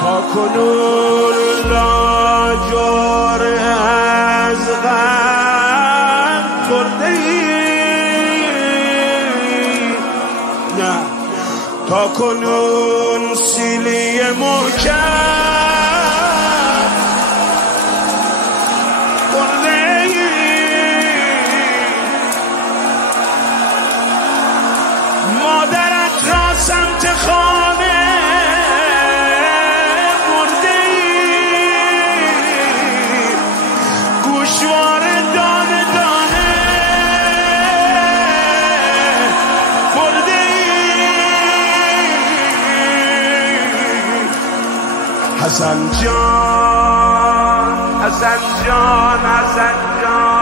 تا کنون لاجار از غم خورده ای، نه تا کنون سیلی محکم خورده ای. مادرت را سمت خانه برده ای، گوشوار دانه دانه برده ای. حسن جان حسن جان حسن جان